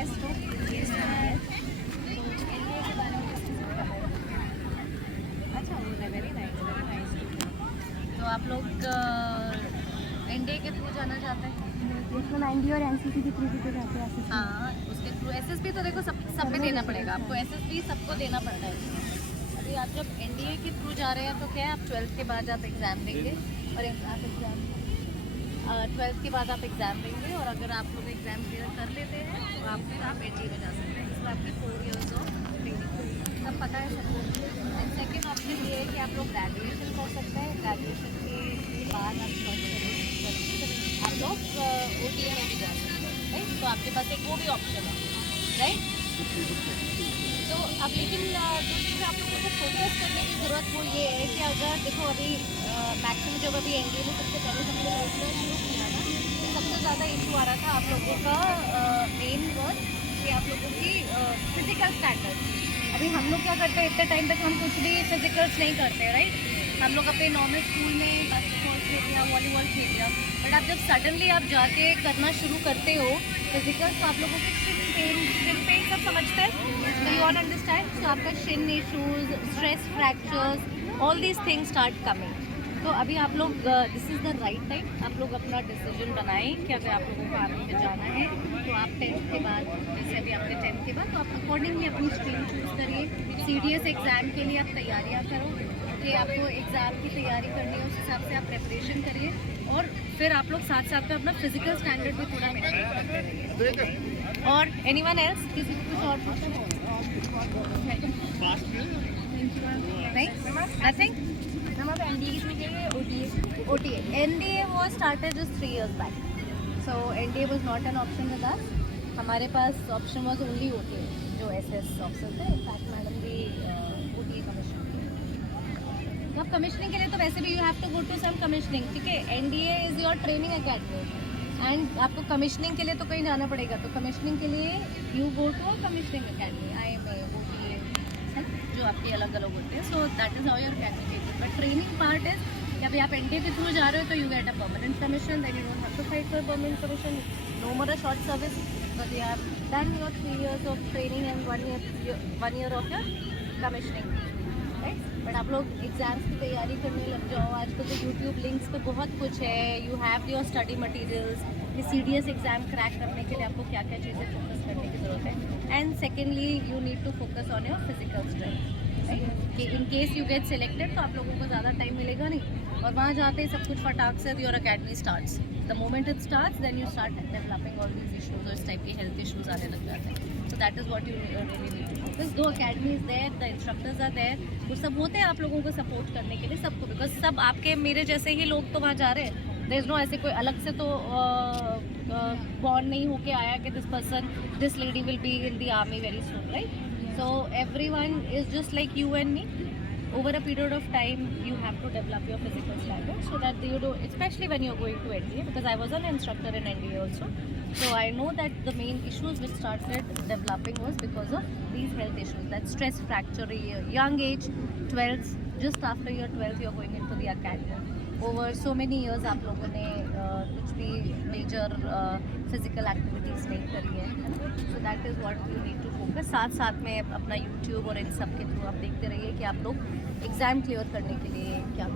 Guest हो, guest है तो एनडीए के बारे में डिस्कस करें। अच्छा, वो वेरी नाइस, वेरी नाइस। तो आप लोग एनडीए के थ्रू जाना चाहते हैं? इसमें एनडीए और एनसीसी के थ्रू भी तो जाते हैं। हाँ, उसके थ्रू एसएसबी तो देखो सब में देना पड़ेगा आपको, एसएसबी सबको देना पड़ता है। अभी आप जब एनडीए के थ्रू जा रहे हैं तो क्या है, आप 12th के बाद आप एग्ज़ाम देंगे और आप एग्ज़ाम 12th के बाद आप एग्ज़ाम देंगे और अगर आप लोग एग्ज़ाम क्लियर कर लेते हैं तो आप फिर आप एनडीए में जा सकते हैं। इसमें आपकी 4 इयर्स ऑफ ट्रेनिंग सब पता है सबको। एंड सेकेंड ऑप्शन ये है कि आप लोग ग्रेजुएशन कर सकते हैं। ग्रेजुएशन के बाद आप लोग OTA में भी जा सकते हैं, राइट। तो आपके पास एक वो भी ऑप्शन है, राइट। तो अब लेकिन जो चीज़ आप लोगों को फोकस करने की ज़रूरत वो ये है कि अगर देखो अभी मैक्सिमम जब अभी एनडीए में सबसे पहले हमने लड़ना शुरू किया ना, तो सबसे ज़्यादा इशू आ रहा था आप लोगों का मेन वर्ड कि आप लोगों की फिजिकल स्टैंडर्ड। अभी हम लोग क्या करते हैं, इतने टाइम तक हम कुछ भी फिजिकल्स नहीं करते, राइट। हम लोग अपने नॉर्मल स्कूल में बास्केटबॉल खेल लिया, वॉलीबॉल खेल लिया, बट आप जब सडनली आप जाके करना शुरू करते हो फिजिकल, तो आप लोगों के शिन पेन सब समझते हैं, तो यू ऑल अंडरस्टैंड। तो आपका Shin issues, stress fractures, all these things start coming. तो अभी आप लोग this is the right time, आप लोग अपना डिसीजन बनाएं कि अगर आप लोगों को आर्मी में जाना है तो आप 10th के बाद, जैसे अभी आपने 10th के बाद, तो आप अकॉर्डिंगली अपनी स्ट्रीम चूज़ करिए। सीडीएस एग्ज़ाम के लिए आप तैयारियाँ करो कि आपको एग्ज़ाम की तैयारी करनी है, उस हिसाब से आप प्रेपरेशन करिए और फिर आप लोग साथ साथ में अपना फिजिकल स्टैंडर्ड भी थोड़ा मेंटेन करते रहिए। और एनीवन एल्स, किसी को कुछ और पूछना? नहीं, nothing. OTA. NDA was started just 3 years back. So NDA was not an option with us. हमारे पास ऑप्शन was only OTA, जो SS ऑप्शन थे। इनफैक्ट मैडम भी OTA कमीशनिंग। अब कमीशनिंग के लिए तो वैसे भी you have to go to some commissioning, ठीक है। NDA is your training academy and आपको कमीशनिंग के लिए तो कहीं जाना पड़ेगा, तो कमीशनिंग के लिए you go to commissioning academy, IMA, OTA, है ना, जो आपके अलग अलग होते हैं। So that is how your academy take it. But training part is कि अभी आप एनडीए के थ्रू जा रहे हो तो you get a permanent commission, then you don't have to fight for permanent commission, no more a short service, because you have done your 3 years of training and 1 year of your commissioning, right. But आप लोग exams की तैयारी करने लग जाओ। आजकल तो YouTube links पे बहुत कुछ है, you have your study materials. ये सीडीएस एग्ज़ाम क्रैक करने के लिए आपको क्या क्या चीज़ें फोकस करने की ज़रूरत है। And secondly you need to focus on your physical strength, right, कि in case you get selected तो आप लोगों को ज़्यादा टाइम मिलेगा नहीं और वहाँ जाते ही सब कुछ फटाक से your academy starts. The moment it starts then you start developing all these issues और इस टाइप के हेल्थ इशूज आने लग जाते हैं। So that is what you really need to focus. दो academy is there, the instructors are there, वो सब होते हैं आप लोगों को सपोर्ट करने के लिए सबको, बिकॉज सब आपके मेरे जैसे ही लोग तो वहाँ जा रहे हैं। देयर इज़ नो ऐसे कोई अलग से तो बॉर्न नहीं होके आया कि this person, this lady will be in the army very soon, right. So everyone is just like you and me. Over a period of time, you have to develop your physical standards so that you do, especially when you're going to NDA, because I was an instructor in NDA also. So I know that the main issues which started developing was because of these health issues. That stress fracture, young age, 12th, just after your 12th, you're going into the academy. Over so many years, आप लोगों ने कुछ भी major physical activities नहीं करी है ना, so that is what you need to focus। साथ साथ में अपना YouTube और इन सब के थ्रू आप देखते रहिए कि आप लोग एग्ज़ाम क्लियर करने के लिए क्या